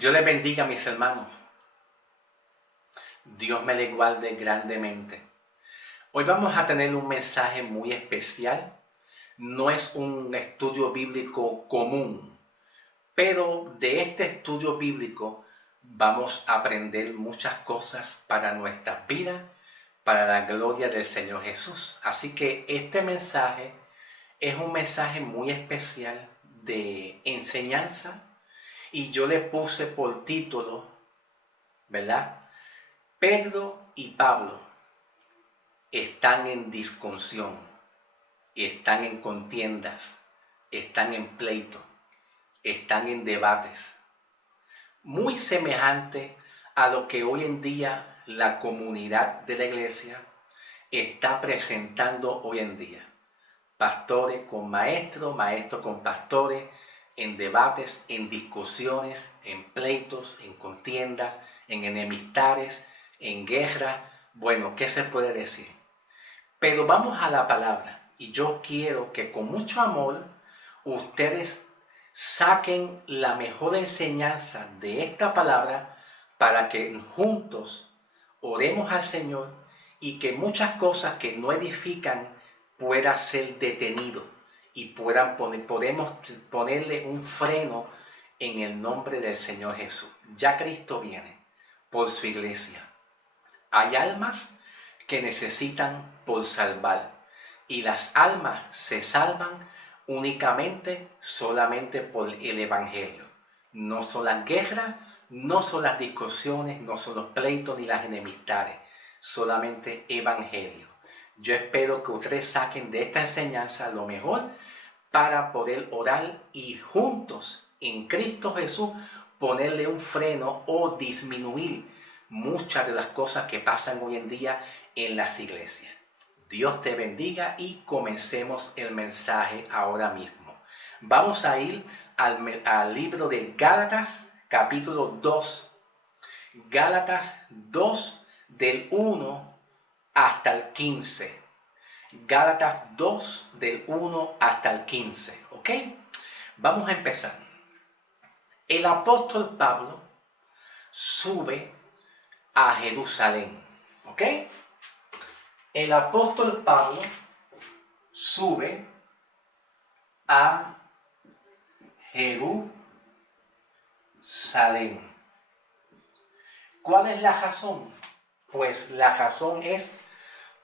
Dios les bendiga, mis hermanos. Dios me les guarde grandemente. Hoy vamos a tener un mensaje muy especial. No es un estudio bíblico común, pero de este estudio bíblico vamos a aprender muchas cosas para nuestras vidas, para la gloria del Señor Jesús. Así que este mensaje es un mensaje muy especial de enseñanza y yo le puse por título, ¿verdad? Pedro y Pablo están en discusión, están en contiendas, están en pleito, están en debates, muy semejante a lo que hoy en día la comunidad de la iglesia está presentando hoy en día. Pastores con maestros, maestros con pastores, en debates, en discusiones, en pleitos, en contiendas, en enemistades, en guerra. Bueno, ¿qué se puede decir? Pero vamos a la palabra y yo quiero que con mucho amor ustedes saquen la mejor enseñanza de esta palabra para que juntos oremos al Señor y que muchas cosas que no edifican puedan ser detenido y podemos ponerle un freno en el nombre del Señor Jesús. Ya Cristo viene por su iglesia. Hay almas que necesitan por salvar y las almas se salvan únicamente solamente por el Evangelio. No son las guerras, no son las discusiones, no son los pleitos ni las enemistades, solamente Evangelio. Yo espero que ustedes saquen de esta enseñanza lo mejor para poder orar y juntos en Cristo Jesús ponerle un freno o disminuir muchas de las cosas que pasan hoy en día en las iglesias. Dios te bendiga y comencemos el mensaje ahora mismo. Vamos a ir al libro de Gálatas, capítulo 2. Gálatas 2, del 1 hasta el 15. Gálatas 2, del 1 hasta el 15. ¿Ok? Vamos a empezar. El apóstol Pablo sube a Jerusalén. ¿Ok? El apóstol Pablo sube a Jerusalén. ¿Cuál es la razón? Pues la razón es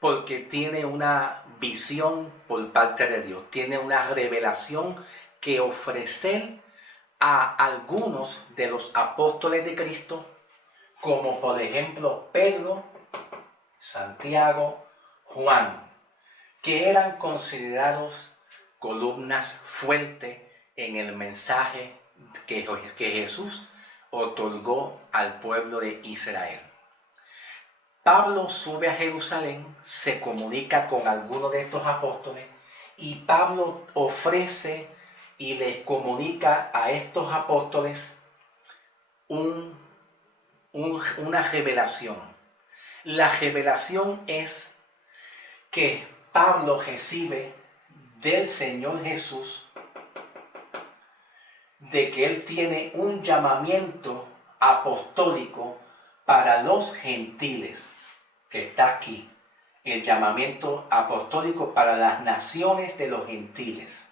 porque tiene una visión por parte de Dios, tiene una revelación que ofrecer a algunos de los apóstoles de Cristo, como por ejemplo Pedro, Santiago, Juan, que eran considerados columnas fuertes en el mensaje que Jesús otorgó al pueblo de Israel. Pablo sube a Jerusalén, se comunica con algunos de estos apóstoles y Pablo ofrece y les comunica a estos apóstoles una revelación. La revelación es que Pablo recibe del Señor Jesús de que él tiene un llamamiento apostólico para los gentiles, que está aquí, el llamamiento apostólico para las naciones de los gentiles.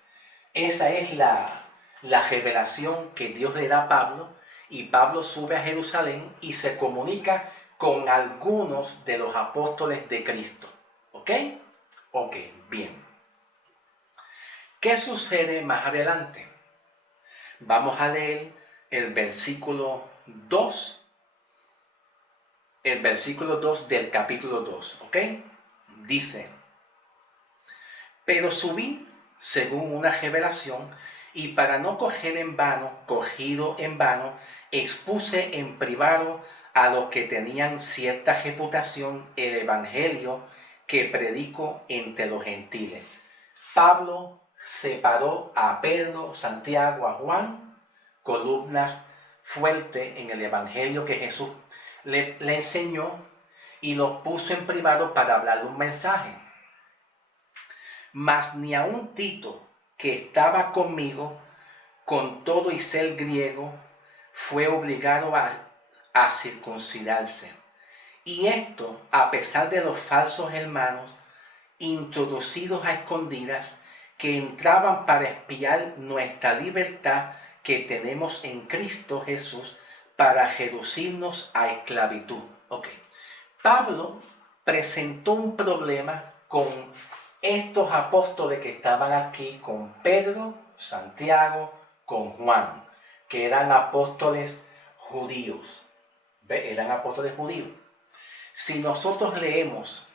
Esa es la revelación que Dios le da a Pablo, y Pablo sube a Jerusalén y se comunica con algunos de los apóstoles de Cristo. ¿Ok? Ok, bien. ¿Qué sucede más adelante? Vamos a leer el versículo 2 del capítulo 2, ¿ok? Dice: pero subí según una revelación, y para no cogido en vano, expuse en privado a los que tenían cierta reputación el evangelio que predico entre los gentiles. Pablo separó a Pedro, Santiago, a Juan, columnas fuertes en el evangelio que Jesús le enseñó, y los puso en privado para hablarle un mensaje. Mas ni aun Tito, que estaba conmigo, con todo y ser griego, fue obligado a circuncidarse. Y esto a pesar de los falsos hermanos introducidos a escondidas que entraban para espiar nuestra libertad que tenemos en Cristo Jesús para reducirnos a esclavitud. Ok. Pablo presentó un problema con estos apóstoles que estaban aquí, con Pedro, Santiago, con Juan, que eran apóstoles judíos. ¿Ve? Eran apóstoles judíos. Si nosotros leemos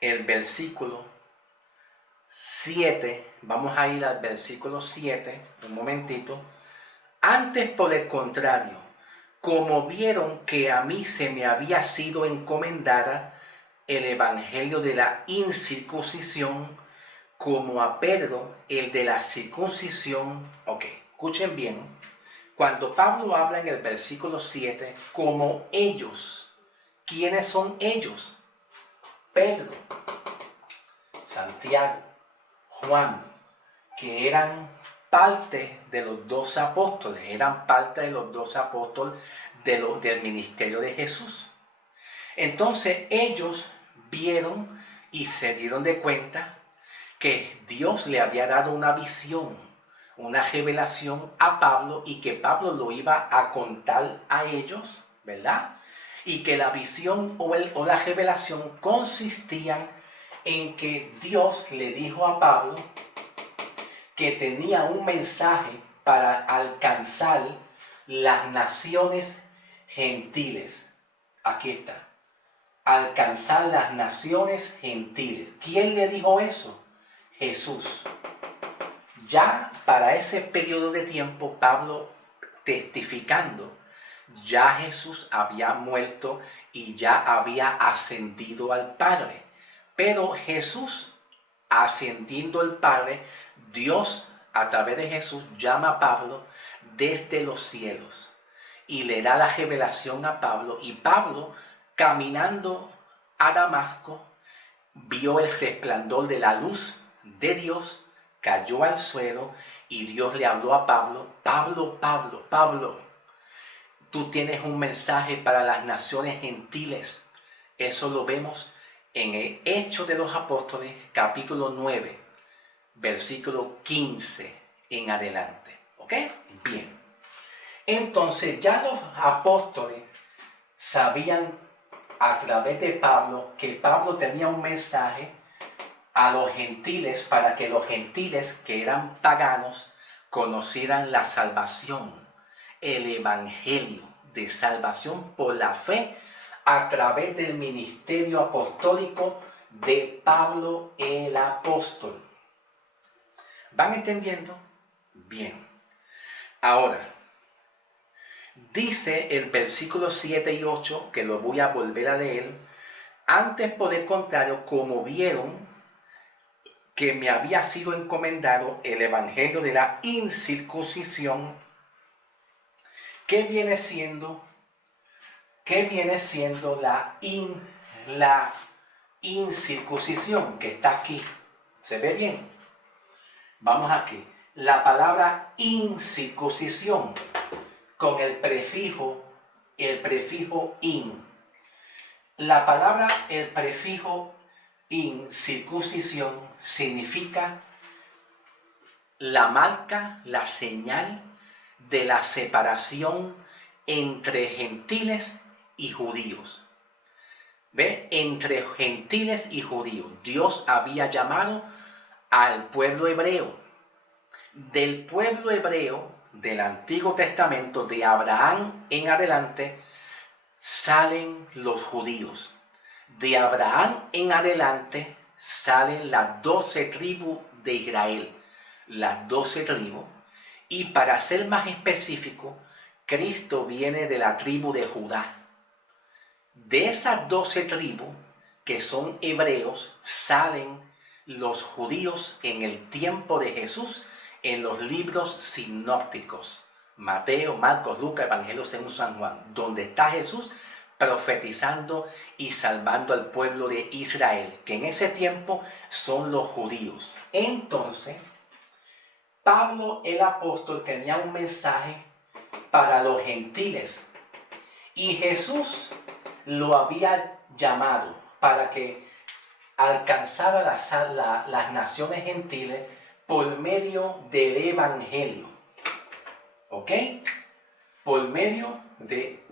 el versículo 7, vamos a ir al versículo 7, un momentito. Antes, por el contrario, como vieron que a mí se me había sido encomendada el evangelio de la incircuncisión, como a Pedro el de la circuncisión. Ok, escuchen bien. Cuando Pablo habla en el versículo 7, como ellos, ¿quiénes son ellos? Pedro, Santiago, Juan, que eran parte de los 12 apóstoles, eran parte de los 12 apóstoles del ministerio de Jesús. Entonces ellos vieron y se dieron de cuenta que Dios le había dado una visión, una revelación a Pablo y que Pablo lo iba a contar a ellos, ¿verdad? Y que la visión o la revelación consistían en que Dios le dijo a Pablo que tenía un mensaje para alcanzar las naciones gentiles. Aquí está. Alcanzar las naciones gentiles. ¿Quién le dijo eso? Jesús. Ya para ese periodo de tiempo, Pablo testificando, ya Jesús había muerto y ya había ascendido al Padre. Pero Jesús, ascendiendo al Padre, Dios a través de Jesús llama a Pablo desde los cielos y le da la revelación a Pablo. Y Pablo, caminando a Damasco, vio el resplandor de la luz de Dios, cayó al suelo y Dios le habló a Pablo: Pablo, Pablo, Pablo, tú tienes un mensaje para las naciones gentiles. Eso lo vemos en el Hechos de los Apóstoles, capítulo 9, versículo 15 en adelante. ¿Ok? Bien. Entonces ya los apóstoles sabían a través de Pablo que Pablo tenía un mensaje a los gentiles para que los gentiles que eran paganos conocieran la salvación, el evangelio de salvación por la fe a través del ministerio apostólico de Pablo el apóstol. ¿Van entendiendo? Bien. Ahora, dice el versículo 7 y 8, que lo voy a volver a leer: antes, por el contrario, como vieron que me había sido encomendado el evangelio de la incircuncisión. ¿Qué viene siendo? ¿Qué viene siendo la incircuncisión que está aquí? ¿Se ve bien? Vamos aquí. La palabra incircuncisión con el prefijo in. La palabra, el prefijo incircuncisión significa la marca, la señal de la separación entre gentiles y judíos. ¿Ve? Entre gentiles y judíos. Dios había llamado al pueblo hebreo. Del pueblo hebreo del Antiguo Testamento, de Abraham en adelante, salen los judíos. De Abraham en adelante salen las 12 tribus de Israel. Las 12 tribus. Y para ser más específico, Cristo viene de la tribu de Judá. De esas 12 tribus, que son hebreos, salen los judíos en el tiempo de Jesús en los libros sinópticos: Mateo, Marcos, Lucas, Evangelio según San Juan, donde está Jesús profetizando y salvando al pueblo de Israel, que en ese tiempo son los judíos. Entonces, Pablo el apóstol tenía un mensaje para los gentiles. Y Jesús lo había llamado para que alcanzara las naciones gentiles por medio del Evangelio. ¿Ok? Por medio de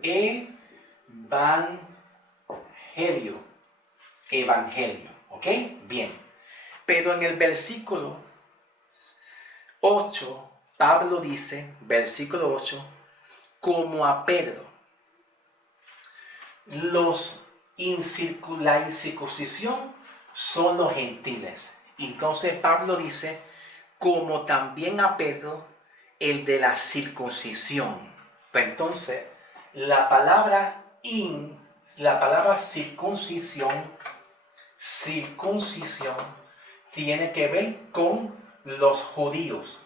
Evangelio. ¿Ok? Bien. Pero en el versículo 8, Pablo dice, versículo 8, como a Pedro, la incircuncisión son los gentiles. Entonces Pablo dice, como también a Pedro, el de la circuncisión. Entonces, la palabra circuncisión, tiene que ver con los judíos,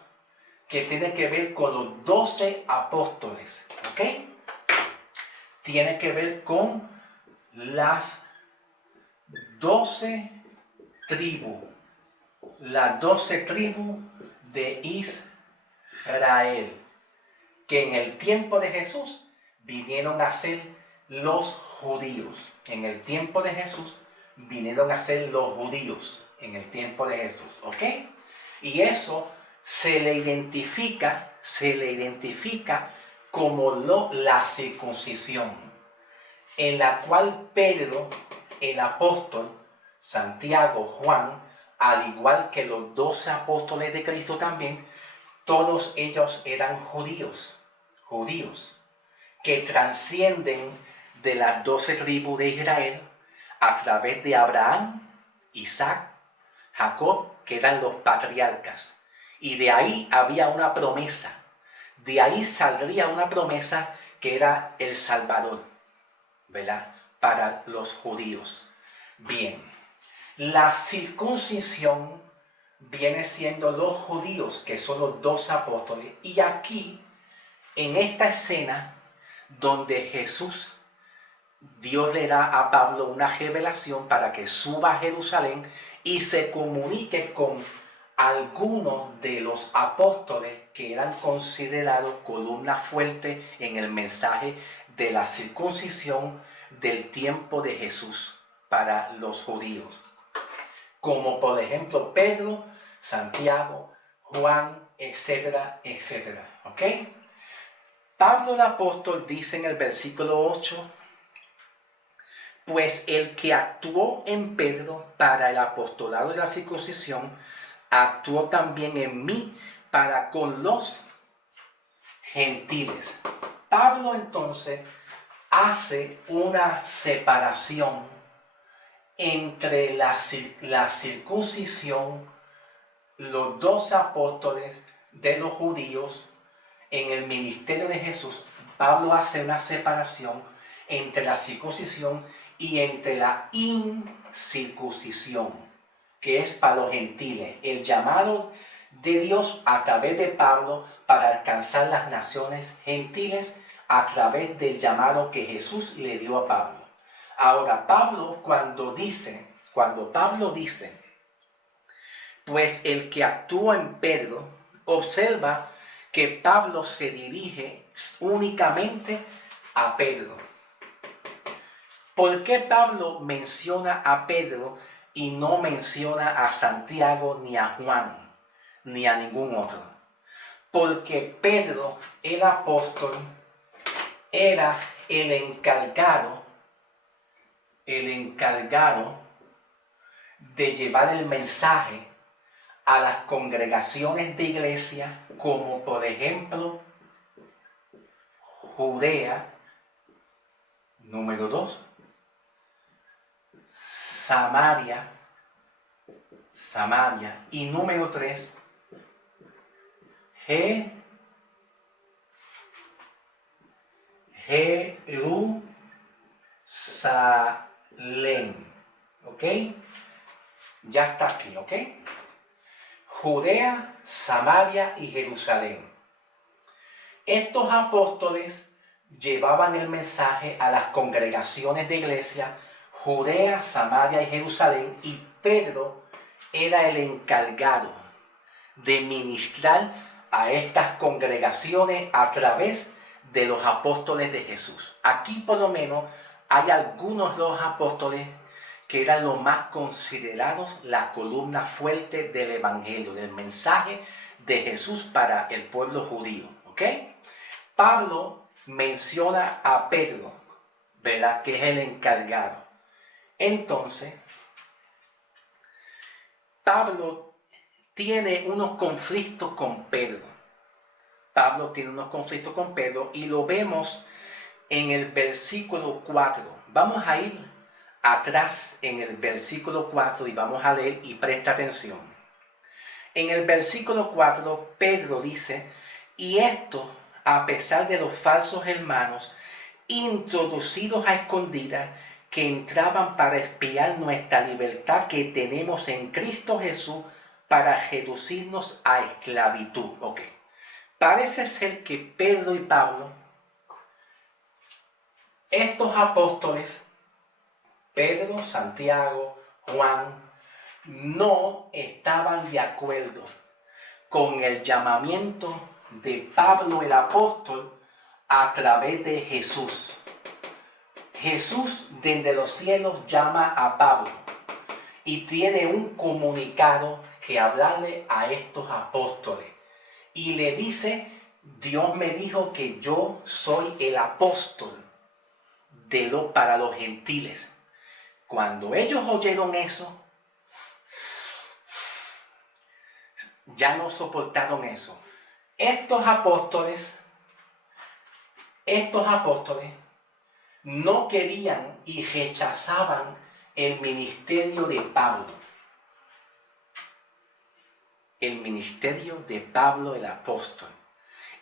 que tiene que ver con los 12 apóstoles, ¿ok? Tiene que ver con las 12 tribus, de Israel, que en el tiempo de Jesús vinieron a ser los judíos. En el tiempo de Jesús vinieron a ser los judíos, en el tiempo de Jesús, ¿ok? Y eso se le identifica como la circuncisión, en la cual Pedro, el apóstol, Santiago, Juan, al igual que los 12 apóstoles de Cristo también, todos ellos eran judíos, que trascienden de las 12 tribus de Israel a través de Abraham, Isaac, Jacob, que eran los patriarcas. Y de ahí había una promesa, de ahí saldría una promesa que era el Salvador, ¿verdad? Para los judíos. Bien, la circuncisión viene siendo los judíos, que son los 12 apóstoles. Y aquí, en esta escena, donde Jesús, Dios le da a Pablo una revelación para que suba a Jerusalén y se comunique con algunos de los apóstoles que eran considerados columna fuerte en el mensaje de la circuncisión del tiempo de Jesús para los judíos, como por ejemplo Pedro, Santiago, Juan, etcétera, etcétera. ¿Ok? Pablo el apóstol dice en el versículo 8, pues el que actuó en Pedro para el apostolado de la circuncisión, actuó también en mí para con los gentiles. Pablo entonces hace una separación entre la circuncisión, los 12 apóstoles de los judíos en el ministerio de Jesús. Pablo hace una separación entre la circuncisión y entre la incircuncisión, que es para los gentiles, el llamado de Dios a través de Pablo para alcanzar las naciones gentiles a través del llamado que Jesús le dio a Pablo. Ahora, cuando Pablo dice, pues el que actúa en Pedro, observa que Pablo se dirige únicamente a Pedro. ¿Por qué Pablo menciona a Pedro y no menciona a Santiago, ni a Juan, ni a ningún otro? Porque Pedro, el apóstol, era el encargado de llevar el mensaje a las congregaciones de iglesia, como por ejemplo Judea, número 2, Samaria, y número 3, Jerusalén. ¿Ok? Ya está aquí, ¿ok? Judea, Samaria y Jerusalén. Estos apóstoles llevaban el mensaje a las congregaciones de iglesia, Judea, Samaria y Jerusalén, y Pedro era el encargado de ministrar a estas congregaciones a través de los apóstoles de Jesús. Aquí por lo menos hay algunos de los apóstoles que eran los más considerados la columna fuerte del evangelio, del mensaje de Jesús para el pueblo judío. ¿Ok? Pablo menciona a Pedro, ¿verdad? Que es el encargado. Entonces, Pablo tiene unos conflictos con Pedro. Y lo vemos en el versículo 4. Vamos a ir atrás en el versículo 4 y vamos a leer y presta atención. En el versículo 4, Pedro dice, y esto a pesar de los falsos hermanos introducidos a escondidas que entraban para espiar nuestra libertad que tenemos en Cristo Jesús para reducirnos a esclavitud. Ok. Parece ser que Pedro y Pablo, estos apóstoles, Pedro, Santiago, Juan, no estaban de acuerdo con el llamamiento de Pablo el apóstol a través de Jesús. Jesús desde los cielos llama a Pablo y tiene un comunicado que hablarle a estos apóstoles. Y le dice, Dios me dijo que yo soy el apóstol para los gentiles. Cuando ellos oyeron eso, ya no soportaron eso. Estos apóstoles no querían y rechazaban el ministerio de Pablo. El ministerio de Pablo el apóstol.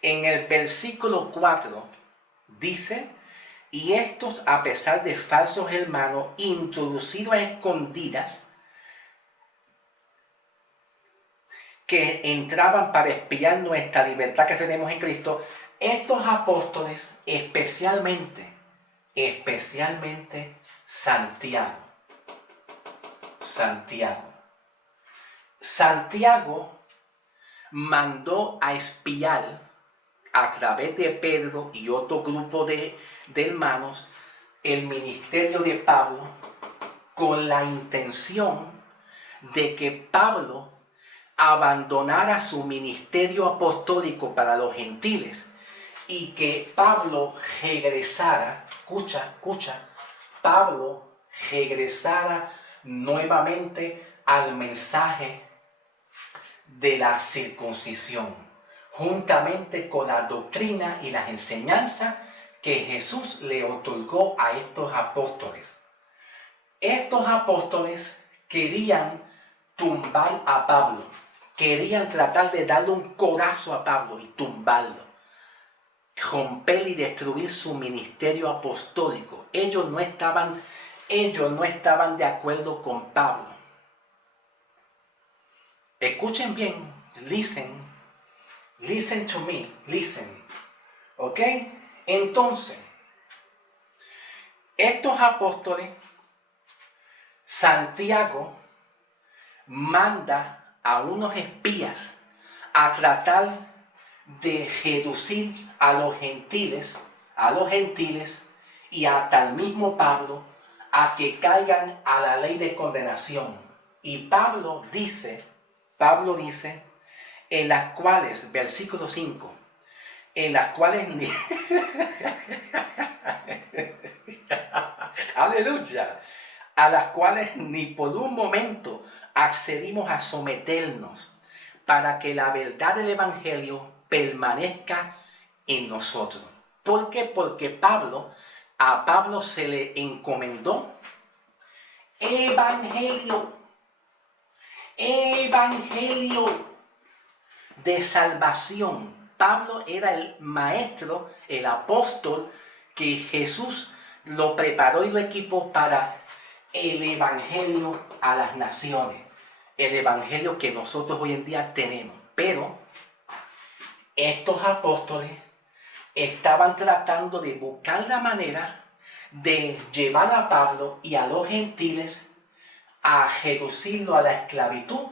En el versículo 4 dice, y estos a pesar de falsos hermanos introducidos a escondidas que entraban para espiar nuestra libertad que tenemos en Cristo, estos apóstoles especialmente Santiago mandó a espiar a través de Pedro y otro grupo de hermanos el ministerio de Pablo con la intención de que Pablo abandonara su ministerio apostólico para los gentiles y que Pablo regresara, Pablo regresara nuevamente al mensaje de la circuncisión, juntamente con la doctrina y las enseñanzas que Jesús le otorgó a estos apóstoles. Estos apóstoles querían tumbar a Pablo, querían tratar de darle un codazo a Pablo y tumbarlo, romper y destruir su ministerio apostólico. Ellos no estaban de acuerdo con Pablo. Escuchen bien, listen to me, listen, ¿ok? Entonces, estos apóstoles, Santiago manda a unos espías a tratar de reducir a los gentiles y hasta el mismo Pablo a que caigan a la ley de condenación. Y Pablo dice, en las cuales, versículo 5, en las cuales aleluya, a las cuales ni por un momento accedimos a someternos para que la verdad del evangelio permanezca en nosotros. ¿Por qué? Porque a Pablo se le encomendó evangelio de salvación. Pablo era el maestro, el apóstol que Jesús lo preparó y lo equipó para el evangelio a las naciones, el evangelio que nosotros hoy en día tenemos. Pero estos apóstoles estaban tratando de buscar la manera de llevar a Pablo y a los gentiles a reducirlo a la esclavitud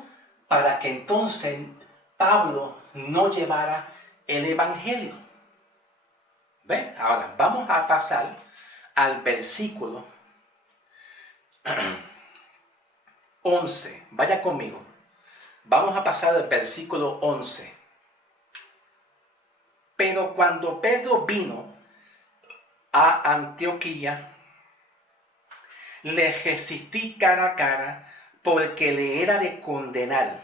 para que entonces Pablo no llevara el evangelio. ¿Ve? Ahora, vamos a pasar al versículo 11. Vaya conmigo. Vamos a pasar al versículo 11. Pero cuando Pedro vino a Antioquía, le resistí cara a cara porque le era de condenar.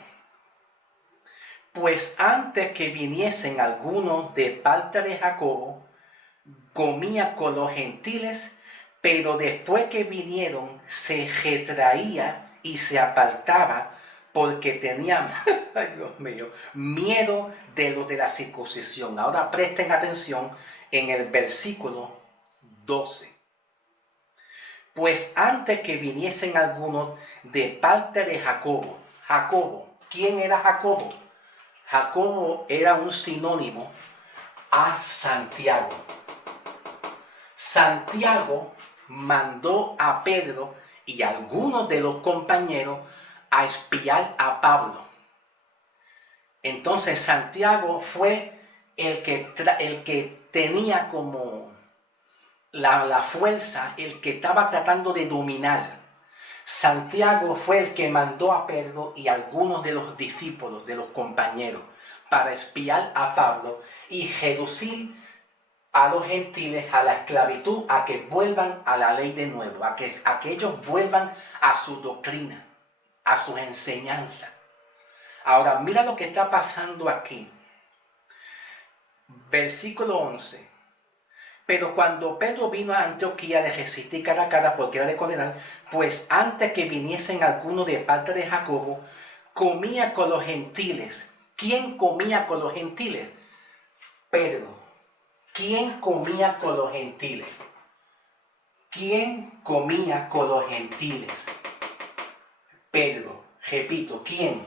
Pues antes que viniesen algunos de parte de Jacobo, comía con los gentiles, pero después que vinieron se retraía y se apartaba porque tenía, ay Dios mío, miedo de lo de la circuncisión. Ahora presten atención en el versículo 12. Pues antes que viniesen algunos de parte de Jacobo. Jacobo, ¿quién era Jacobo? Jacobo era un sinónimo a Santiago. Santiago mandó a Pedro y a algunos de los compañeros a espiar a Pablo. Entonces Santiago fue el que tenía como la fuerza, el que estaba tratando de dominar. Santiago fue el que mandó a Pedro y a algunos de los discípulos, de los compañeros, para espiar a Pablo y reducir a los gentiles a la esclavitud, a que vuelvan a la ley de nuevo, a que ellos vuelvan a su doctrina, a sus enseñanzas. Ahora, mira lo que está pasando aquí. Versículo 11. Pero cuando Pedro vino a Antioquía, le resistí cara a cara porque era de condenar, pues antes que viniesen algunos de parte de Jacobo, comía con los gentiles. ¿Quién comía con los gentiles? Pedro. ¿Quién comía con los gentiles? ¿Quién comía con los gentiles? Pedro. Repito, ¿quién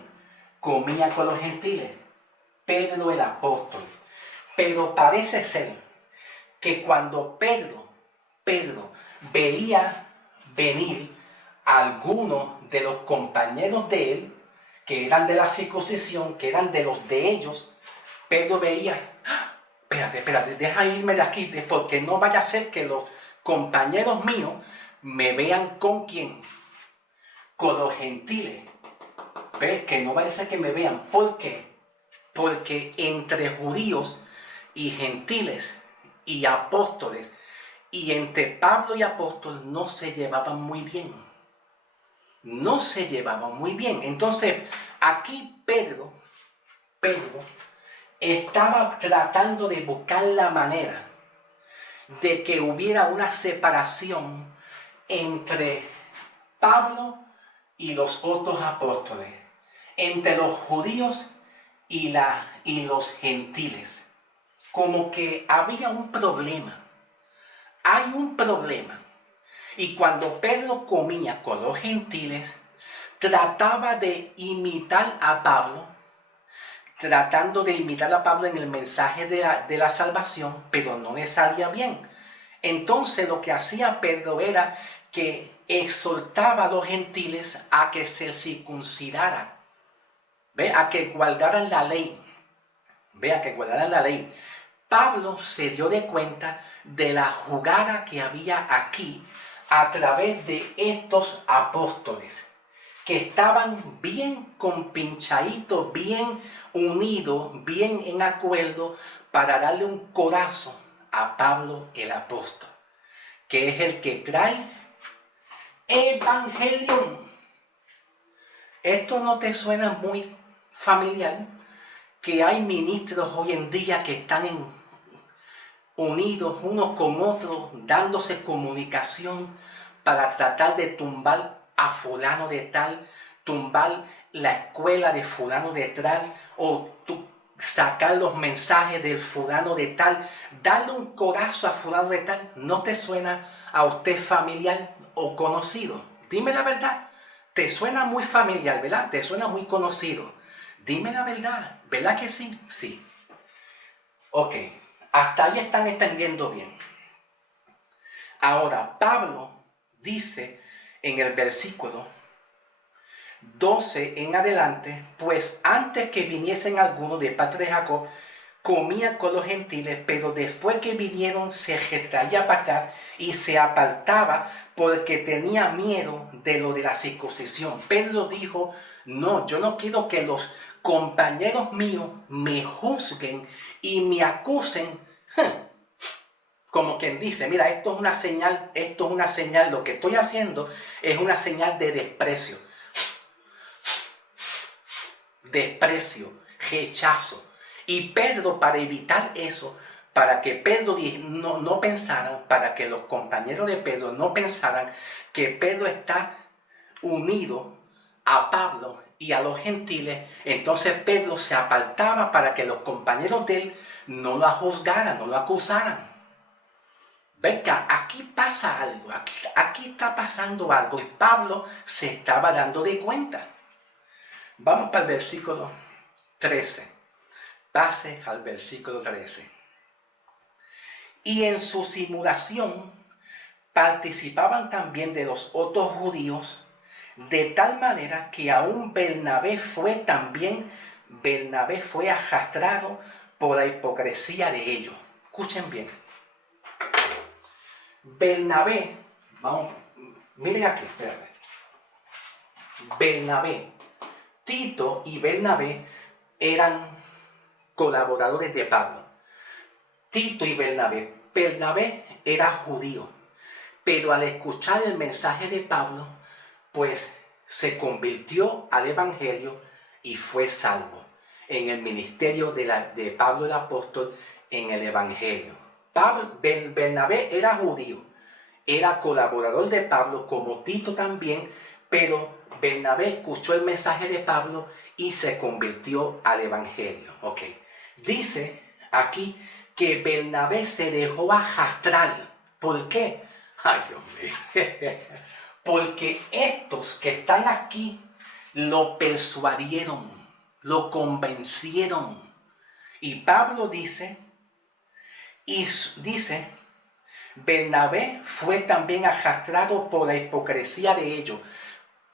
comía con los gentiles? Pedro el apóstol. Pero parece ser que cuando Pedro veía venir a algunos de los compañeros de él, que eran de la circuncisión, que eran de los de ellos, Pedro veía, espérate, deja irme de aquí, porque no vaya a ser que los compañeros míos me vean con quién, con los gentiles. ¿Ves? Que no vaya a ser que me vean. ¿Por qué? Porque entre judíos y gentiles y apóstoles, y entre Pablo y apóstol no se llevaban muy bien. No se llevaban muy bien. Entonces, aquí Pedro estaba tratando de buscar la manera de que hubiera una separación entre Pablo y los otros apóstoles, entre los judíos y los gentiles. Como que había un problema. Hay un problema. Y cuando Pedro comía con los gentiles, trataba de imitar a Pablo, en el mensaje de la salvación, pero no le salía bien. Entonces lo que hacía Pedro era que exhortaba a los gentiles a que se circuncidaran, a que guardaran la ley. A que guardaran la ley. Pablo se dio de cuenta de la jugada que había aquí a través de estos apóstoles, que estaban bien compinchaditos, bien unidos, bien en acuerdo para darle un codazo a Pablo el apóstol, que es el que trae evangelium. ¿Esto no te suena muy familiar? Que hay ministros hoy en día que están unidos unos con otros, dándose comunicación para tratar de tumbar a fulano de tal, tumbar la escuela de fulano de tal, o sacar los mensajes del fulano de tal, darle un codazo a fulano de tal. ¿No te suena a usted familiar o conocido? Dime la verdad. Te suena muy familiar, ¿verdad? Te suena muy conocido. Dime la verdad, ¿verdad que sí? Sí. Ok, hasta ahí están entendiendo bien. Ahora, Pablo dice en el versículo 12 en adelante, pues antes que viniesen algunos de parte de Jacob, comía con los gentiles, pero después que vinieron se retraía para atrás y se apartaba porque tenía miedo de lo de la circuncisión. Pedro dijo, no, yo no quiero que los compañeros míos me juzguen y me acusen. Como quien dice, mira, esto es una señal, lo que estoy haciendo es una señal de desprecio, rechazo. Y Pedro, para evitar eso, para que Pedro no pensaran, para que los compañeros de Pedro no pensaran que Pedro está unido a Pablo y a los gentiles, entonces Pedro se apartaba para que los compañeros de él no lo juzgaran, no lo acusaran. Venga, aquí pasa algo, aquí está pasando algo y Pablo se estaba dando de cuenta. Vamos para el versículo 13. Pase al versículo 13. Y en su simulación participaban también de los otros judíos, de tal manera que aún Bernabé fue arrastrado por la hipocresía de ellos. Escuchen bien. Bernabé, miren aquí, espérate. Bernabé, Tito y Bernabé eran colaboradores de Pablo. Tito y Bernabé. Bernabé era judío, pero al escuchar el mensaje de Pablo, pues se convirtió al evangelio y fue salvo en el ministerio de Pablo el apóstol en el evangelio. Bernabé era judío, era colaborador de Pablo como Tito también, pero Bernabé escuchó el mensaje de Pablo y se convirtió al evangelio. Okay. Dice aquí que Bernabé se dejó arrastrar. ¿Por qué? Ay, Dios mío. Porque estos que están aquí lo persuadieron, lo convencieron. Y Pablo dice, Bernabé fue también arrastrado por la hipocresía de ellos.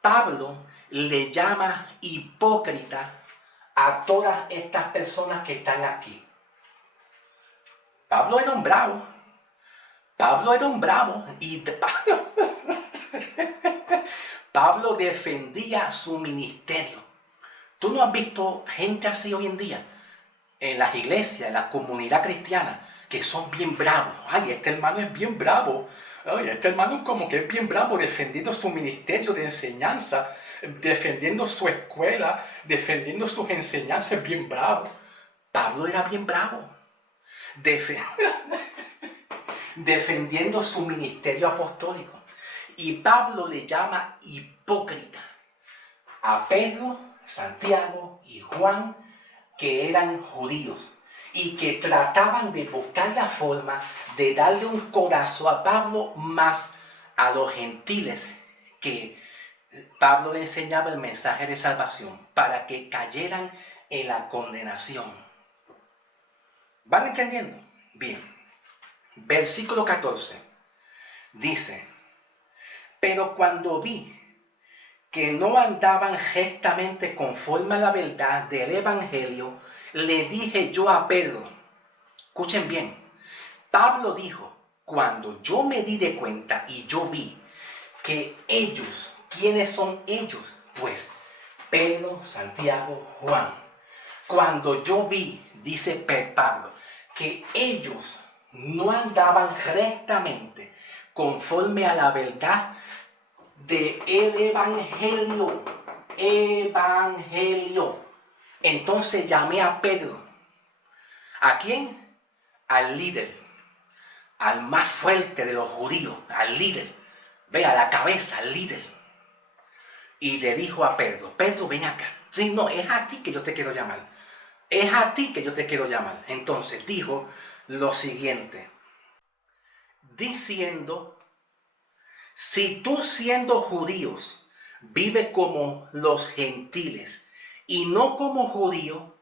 Pablo le llama hipócrita a todas estas personas que están aquí. Pablo era un bravo. Y Pablo defendía su ministerio. ¿Tú no has visto gente así hoy en día? En las iglesias, en la comunidad cristiana, que son bien bravos. Ay, este hermano es bien bravo. Ay, este hermano como que es bien bravo defendiendo su ministerio de enseñanza, defendiendo su escuela, defendiendo sus enseñanzas, bien bravo. Pablo era bien bravo. Defendiendo su ministerio apostólico. Y Pablo le llama hipócrita a Pedro, Santiago y Juan, que eran judíos y que trataban de buscar la forma de darle un codazo a Pablo más a los gentiles, que Pablo le enseñaba el mensaje de salvación para que cayeran en la condenación. ¿Van entendiendo? Bien. Versículo 14 dice: pero cuando vi que no andaban rectamente conforme a la verdad del evangelio, le dije yo a Pedro, escuchen bien, Pablo dijo, cuando yo me di de cuenta y yo vi que ellos, ¿quiénes son ellos? Pues Pedro, Santiago, Juan. Cuando yo vi, dice Pablo, que ellos no andaban rectamente conforme a la verdad del evangelio. Entonces llamé a Pedro. ¿A quién? Al líder, al más fuerte de los judíos, al líder. Ve, a la cabeza, al líder. Y le dijo a Pedro, Pedro, ven acá. Sí, no, es a ti que yo te quiero llamar. Es a ti que yo te quiero llamar. Entonces dijo lo siguiente, diciendo, si tú siendo judíos vives como los gentiles y no como judío,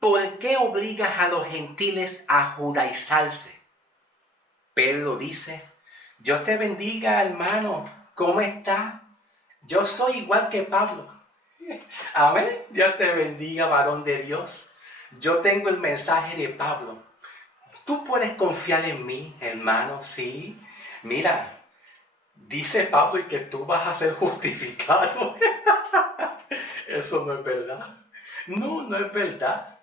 ¿por qué obligas a los gentiles a judaizarse? Pedro dice, Dios te bendiga, hermano, ¿cómo está? Yo soy igual que Pablo. Amén. Dios te bendiga, varón de Dios. Yo tengo el mensaje de Pablo. Tú puedes confiar en mí, hermano, sí. Mira, dice Pablo y que tú vas a ser justificado. Eso no es verdad. No, no es verdad.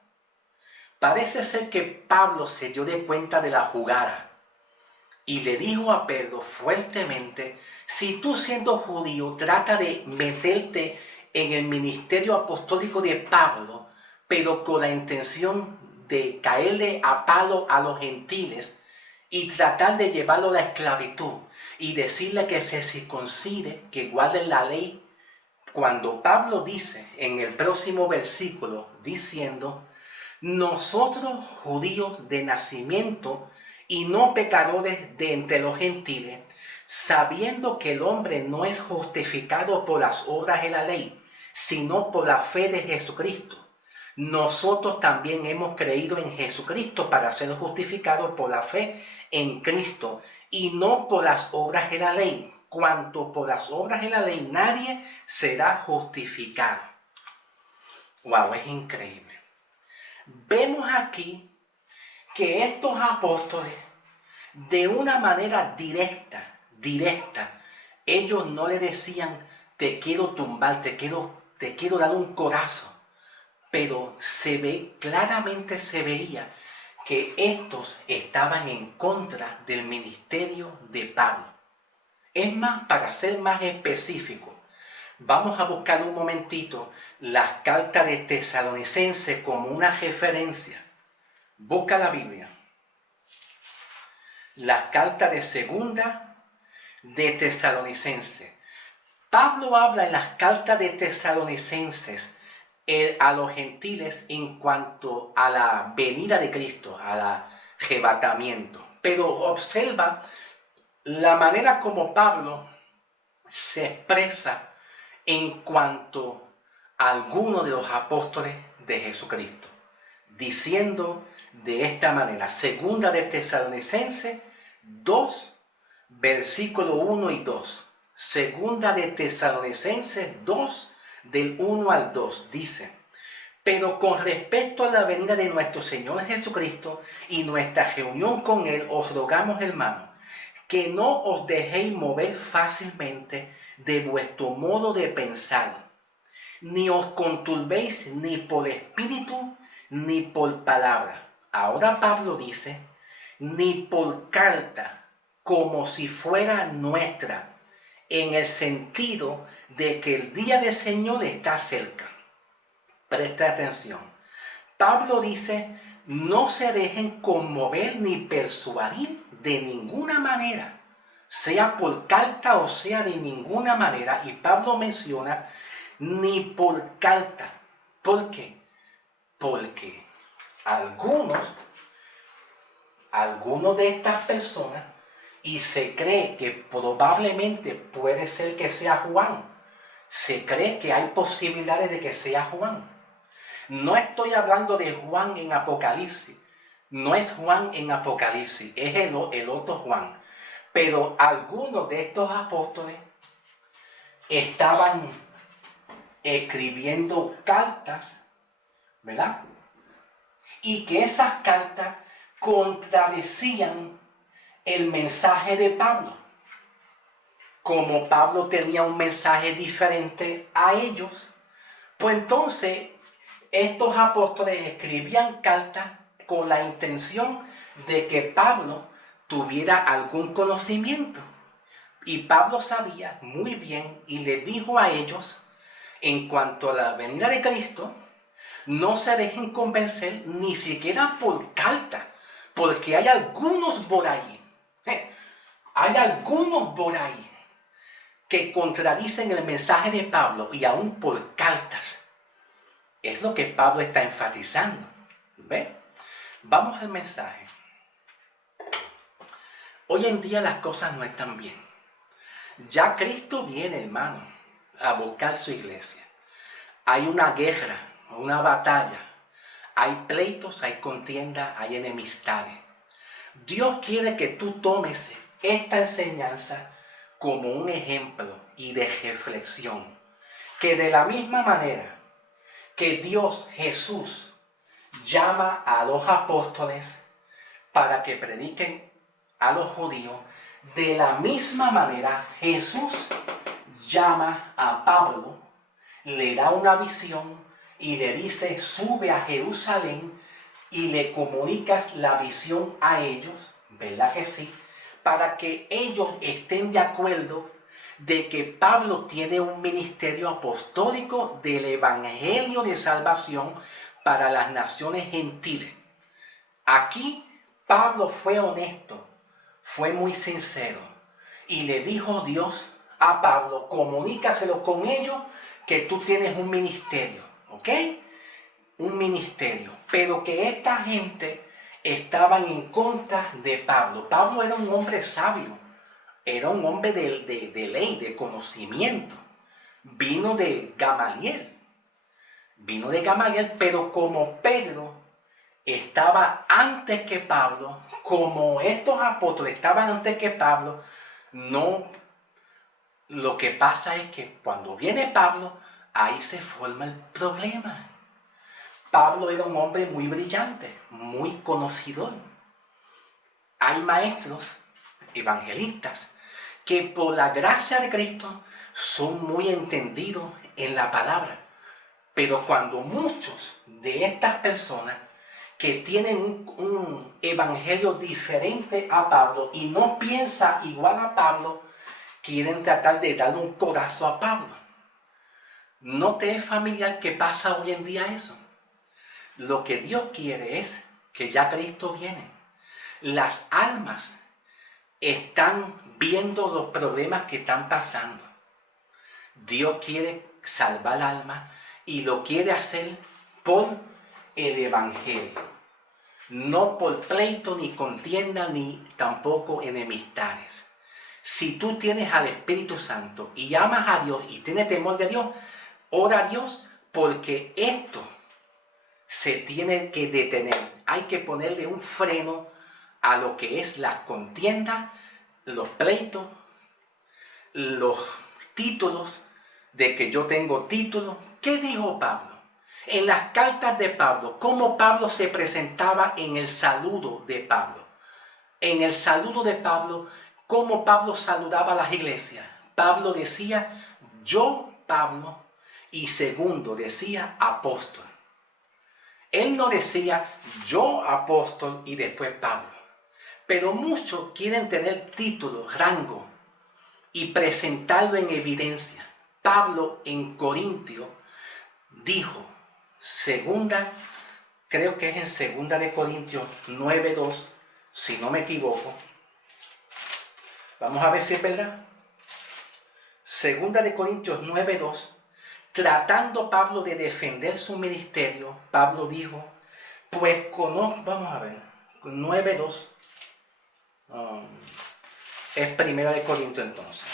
Parece ser que Pablo se dio de cuenta de la jugada y le dijo a Pedro fuertemente, si tú siendo judío trata de meterte en el ministerio apostólico de Pablo, pero con la intención de caerle a palo a los gentiles y tratar de llevarlo a la esclavitud y decirle que se circuncide, que guarden la ley, cuando Pablo dice en el próximo versículo, diciendo, nosotros judíos de nacimiento y no pecadores de entre los gentiles, sabiendo que el hombre no es justificado por las obras de la ley, sino por la fe de Jesucristo. Nosotros también hemos creído en Jesucristo para ser justificados por la fe en Cristo y no por las obras de la ley. Cuanto por las obras de la ley nadie será justificado. Wow, es increíble. Vemos aquí que estos apóstoles, de una manera directa, ellos no le decían, te quiero tumbar, te quiero dar un codazo. Pero claramente se veía que estos estaban en contra del ministerio de Pablo. Es más, para ser más específico, vamos a buscar un momentito las cartas de Tesalonicenses como una referencia. Busca la Biblia. Las cartas de segunda de Tesalonicenses. Pablo habla en las cartas de Tesalonicenses a los gentiles en cuanto a la venida de Cristo, al arrebatamiento. Pero observa la manera como Pablo se expresa en cuanto a algunos de los apóstoles de Jesucristo, diciendo de esta manera, segunda de Tesalonicenses 2, versículo 1 y 2. Segunda de Tesalonicenses 2, del 1 al 2, dice, pero con respecto a la venida de nuestro Señor Jesucristo y nuestra reunión con Él, os rogamos, hermanos, que no os dejéis mover fácilmente de vuestro modo de pensar, ni os conturbéis ni por espíritu, ni por palabra. Ahora Pablo dice, ni por carta, como si fuera nuestra, en el sentido de que el día del Señor está cerca. Presta atención. Pablo dice, no se dejen conmover ni persuadir de ninguna manera, sea por carta o sea de ninguna manera. Y Pablo menciona, ni por carta. ¿Por qué? Porque algunos de estas personas, y se cree que probablemente puede ser que sea Juan, se cree que hay posibilidades de que sea Juan. No estoy hablando de Juan en Apocalipsis, no es Juan en Apocalipsis, es el otro Juan. Pero algunos de estos apóstoles estaban escribiendo cartas, ¿verdad? Y que esas cartas contradecían el mensaje de Pablo. Como Pablo tenía un mensaje diferente a ellos, pues entonces estos apóstoles escribían cartas con la intención de que Pablo tuviera algún conocimiento. Y Pablo sabía muy bien y le dijo a ellos, en cuanto a la venida de Cristo, no se dejen convencer ni siquiera por carta, porque hay algunos por ahí, que contradicen el mensaje de Pablo y aún por cartas. Es lo que Pablo está enfatizando. ¿Ve? Vamos al mensaje. Hoy en día las cosas no están bien. Ya Cristo viene, hermano, a buscar su iglesia. Hay una guerra, una batalla. Hay pleitos, hay contienda, hay enemistades. Dios quiere que tú tomes esta enseñanza como un ejemplo y de reflexión. Que de la misma manera que Dios, Jesús, llama a los apóstoles para que prediquen a los judíos. De la misma manera, Jesús llama a Pablo, le da una visión y le dice, sube a Jerusalén y le comunicas la visión a ellos, ¿verdad que sí? Para que ellos estén de acuerdo de que Pablo tiene un ministerio apostólico del evangelio de salvación para las naciones gentiles. Aquí Pablo fue honesto, fue muy sincero y le dijo Dios a Pablo, comunícaselo con ellos que tú tienes un ministerio, ¿ok? Un ministerio, pero que esta gente estaban en contra de Pablo. Pablo era un hombre sabio, era un hombre de ley, de conocimiento. Vino de Gamaliel, pero como Pedro estaba antes que Pablo, como estos apóstoles estaban antes que Pablo, no, lo que pasa es que cuando viene Pablo, ahí se forma el problema. Pablo era un hombre muy brillante, muy conocedor. Hay maestros, evangelistas, que por la gracia de Cristo son muy entendidos en la palabra. Pero cuando muchos de estas personas que tienen un evangelio diferente a Pablo y no piensa igual a Pablo, quieren tratar de darle un codazo a Pablo. ¿No te es familiar que pasa hoy en día eso? Lo que Dios quiere es que ya Cristo viene. Las almas están viendo los problemas que están pasando. Dios quiere salvar almas y lo quiere hacer por el evangelio. No por pleito, ni contienda, ni tampoco enemistades. Si tú tienes al Espíritu Santo y amas a Dios y tienes temor de Dios, ora a Dios porque esto se tiene que detener. Hay que ponerle un freno a lo que es las contiendas, los pleitos, los títulos, de que yo tengo títulos. ¿Qué dijo Pablo? En las cartas de Pablo, cómo Pablo se presentaba en el saludo de Pablo. En el saludo de Pablo, cómo Pablo saludaba a las iglesias. Pablo decía, yo Pablo, y segundo decía, apóstol. Él no decía, yo apóstol y después Pablo. Pero muchos quieren tener título, rango, y presentarlo en evidencia. Pablo en Corintio dijo, creo que es en segunda de Corintios 9:2, si no me equivoco. Vamos a ver si es verdad. Segunda de Corintios 9:2, tratando Pablo de defender su ministerio, Pablo dijo, pues vamos a ver, 9:2, es primera de Corintios entonces.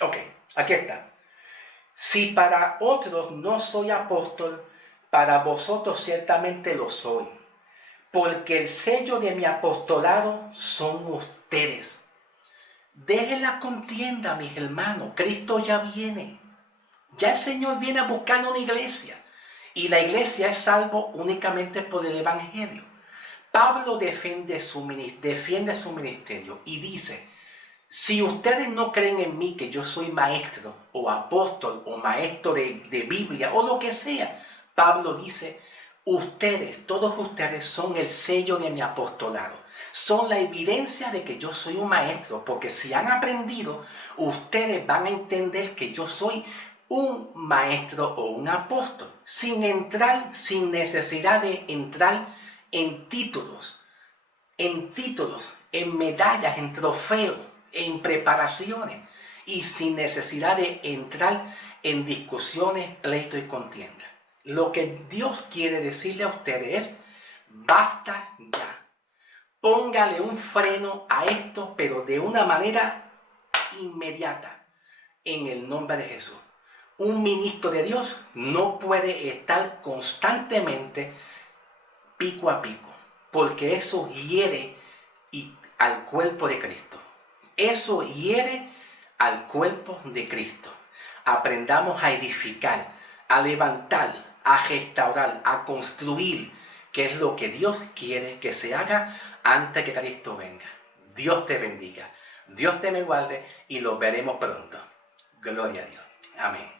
Ok, aquí está. Si para otros no soy apóstol, para vosotros ciertamente lo soy, porque el sello de mi apostolado son ustedes. Dejen la contienda, mis hermanos, Cristo ya viene. Ya el Señor viene a buscar una iglesia, y la iglesia es salvo únicamente por el evangelio. Pablo defiende su ministerio y dice, si ustedes no creen en mí que yo soy maestro o apóstol o maestro de Biblia o lo que sea, Pablo dice, todos ustedes son el sello de mi apostolado. Son la evidencia de que yo soy un maestro, porque si han aprendido, ustedes van a entender que yo soy un maestro o un apóstol, sin necesidad de entrar en títulos, en medallas, en trofeos, en preparaciones y sin necesidad de entrar en discusiones, pleito y contienda. Lo que Dios quiere decirle a ustedes es, basta ya. Póngale un freno a esto, pero de una manera inmediata, en el nombre de Jesús. Un ministro de Dios no puede estar constantemente pico a pico, porque eso hiere al cuerpo de Cristo. Eso hiere al cuerpo de Cristo. Aprendamos a edificar, a levantar, a restaurar, a construir, que es lo que Dios quiere que se haga antes que Cristo venga. Dios te bendiga, Dios te me guarde y los veremos pronto. Gloria a Dios. Amén.